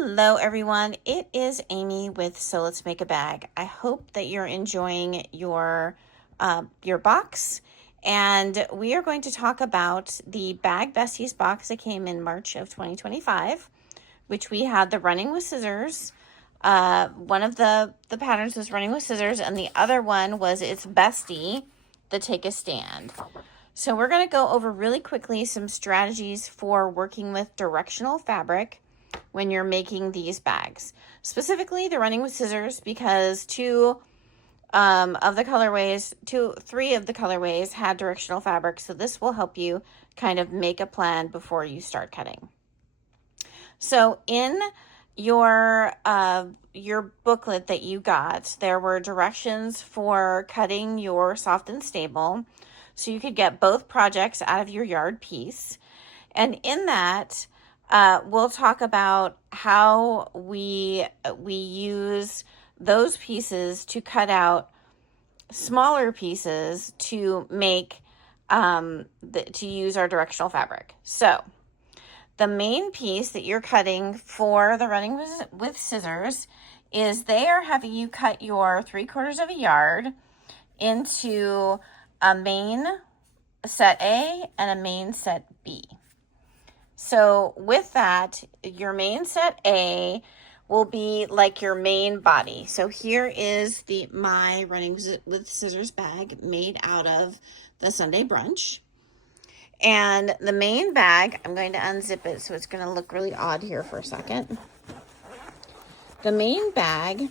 Hello everyone, it is Amy with So Let's Make a Bag. I hope that you're enjoying your box, and we are going to talk about the Bag Besties box that came in March of 2025, which we had the running with scissors. One of the patterns was running with scissors, and the other one was its bestie, the take a stand. So we're going to go over really quickly some strategies for working with directional fabric when you're making these bags. Specifically, the running with scissors, because three of the colorways had directional fabric, so this will help you kind of make a plan before you start cutting. So in your booklet that you got, there were directions for cutting your soft and stable, so you could get both projects out of your yard piece. And in that, we'll talk about how we use those pieces to cut out smaller pieces to make to use our directional fabric. So the main piece that you're cutting for the running with scissors is they are having you cut your 3/4 of a yard into a main set A and a main set B. So with that, your main set A will be like your main body. So here is my running with scissors bag made out of the Sunday brunch. And the main bag, I'm going to unzip it so it's going to look really odd here for a second. The main bag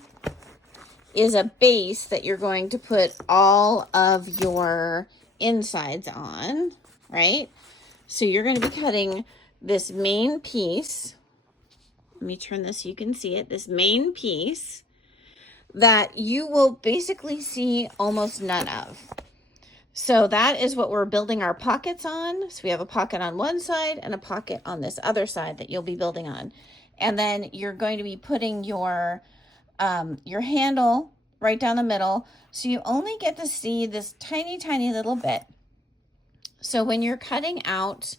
is a base that you're going to put all of your insides on, right? So you're going to be cutting this main piece. Let me turn this so you can see it. This main piece that you will basically see almost none of. So that is what we're building our pockets on. So we have a pocket on one side and a pocket on this other side that you'll be building on. And then you're going to be putting your handle right down the middle. So you only get to see this tiny, tiny little bit. So when you're cutting out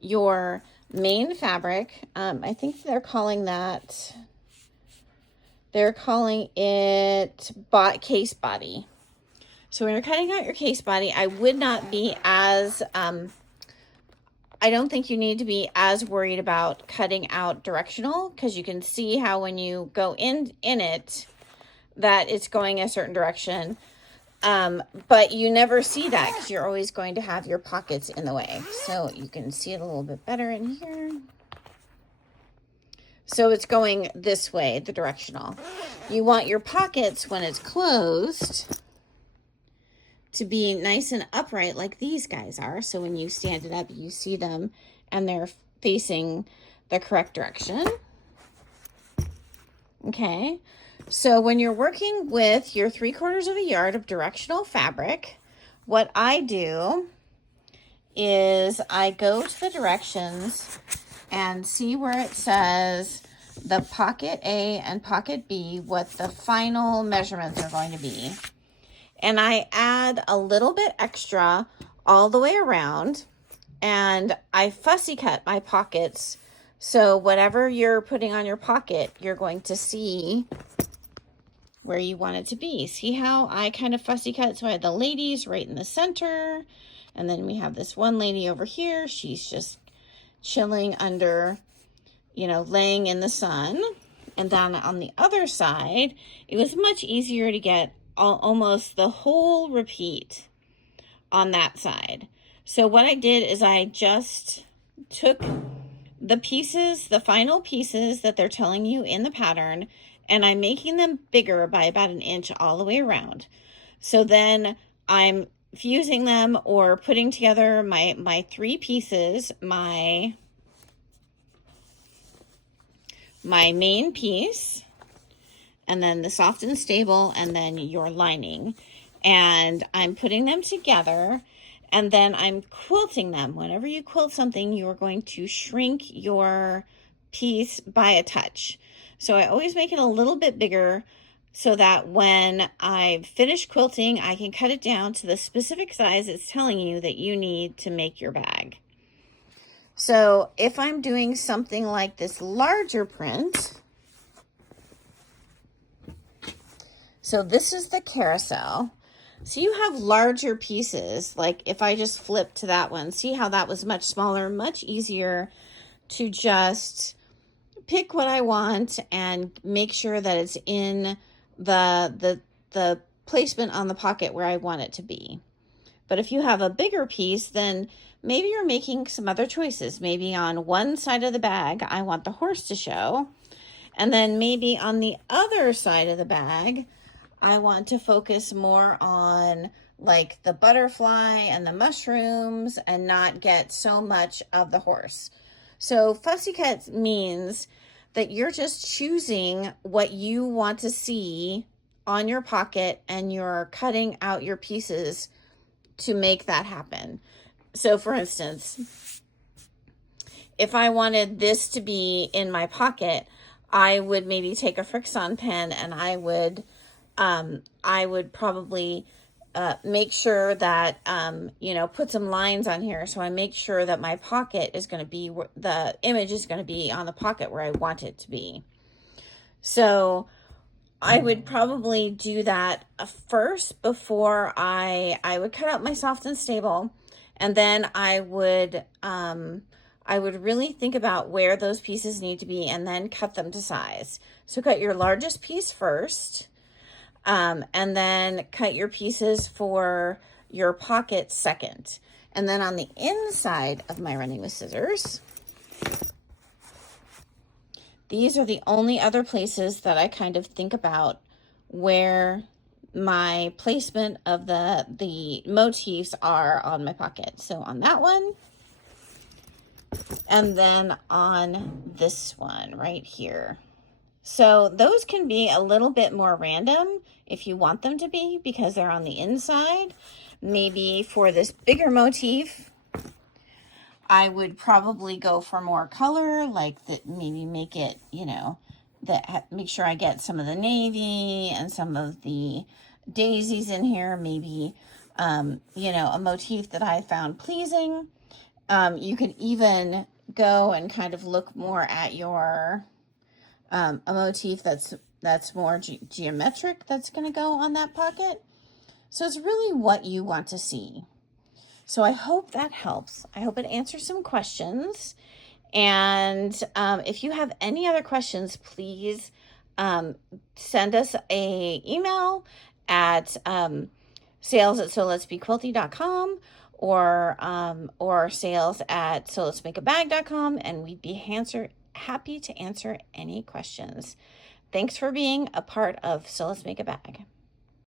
your main fabric, I think they're calling it case body. So when you're cutting out your case body, I would not be as, I don't think you need to be as worried about cutting out directional, because you can see how when you go in it, that it's going a certain direction. But you never see that because you're always going to have your pockets in the way. So you can see it a little bit better in here. So it's going this way, the directional. You want your pockets when it's closed to be nice and upright like these guys are. So when you stand it up, you see them and they're facing the correct direction. Okay. So when you're working with your 3/4 of a yard of directional fabric, what I do is I go to the directions and see where it says the pocket A and pocket B, what the final measurements are going to be. And I add a little bit extra all the way around, and I fussy cut my pockets. So whatever you're putting on your pocket, you're going to see where you want it to be. See how I kind of fussy cut? So I had the ladies right in the center, and then we have this one lady over here. She's just chilling under, laying in the sun. And then on the other side, it was much easier to get almost the whole repeat on that side. So what I did is I just took the pieces, the final pieces that they're telling you in the pattern, and I'm making them bigger by about 1 inch all the way around. So then I'm fusing them or putting together my 3 pieces, my main piece, and then the soft and stable, and then your lining. And I'm putting them together, and then I'm quilting them. Whenever you quilt something, you are going to shrink your piece by a touch. So I always make it a little bit bigger so that when I've finished quilting, I can cut it down to the specific size it's telling you that you need to make your bag. So if I'm doing something like this larger print, So this is the carousel. So you have larger pieces. Like if I just flip to that one, see how that was much smaller, much easier to just pick what I want and make sure that it's in the placement on the pocket where I want it to be. But if you have a bigger piece, then maybe you're making some other choices. Maybe on one side of the bag, I want the horse to show. And then maybe on the other side of the bag, I want to focus more on like the butterfly and the mushrooms and not get so much of the horse. So fussy cut means that you're just choosing what you want to see on your pocket and you're cutting out your pieces to make that happen. So for instance, if I wanted this to be in my pocket, I would maybe take a Fixon pen and I would probably make sure that, put some lines on here. So I make sure that my pocket is going to be, the image is going to be on the pocket where I want it to be. So I would probably do that first before I would cut out my soft and stable. And then I would really think about where those pieces need to be and then cut them to size. So cut your largest piece first. And then cut your pieces for your pocket second. And then on the inside of my running with scissors, these are the only other places that I kind of think about where my placement of the motifs are on my pocket. So on that one, and then on this one right here. So those can be a little bit more random if you want them to be because they're on the inside. Maybe for this bigger motif, I would probably go for more color, like that, maybe make it, make sure I get some of the navy and some of the daisies in here. Maybe, a motif that I found pleasing. You could even go and kind of look more at your a motif that's more geometric that's going to go on that pocket. So it's really what you want to see. So I hope that helps. I hope it answers some questions. And if you have any other questions, please send us a email at sales@soletsbequilty.com or sales@soletsmakeabag.com, and we'd be happy to answer any questions. Thanks for being a part of So Let's Make a Bag.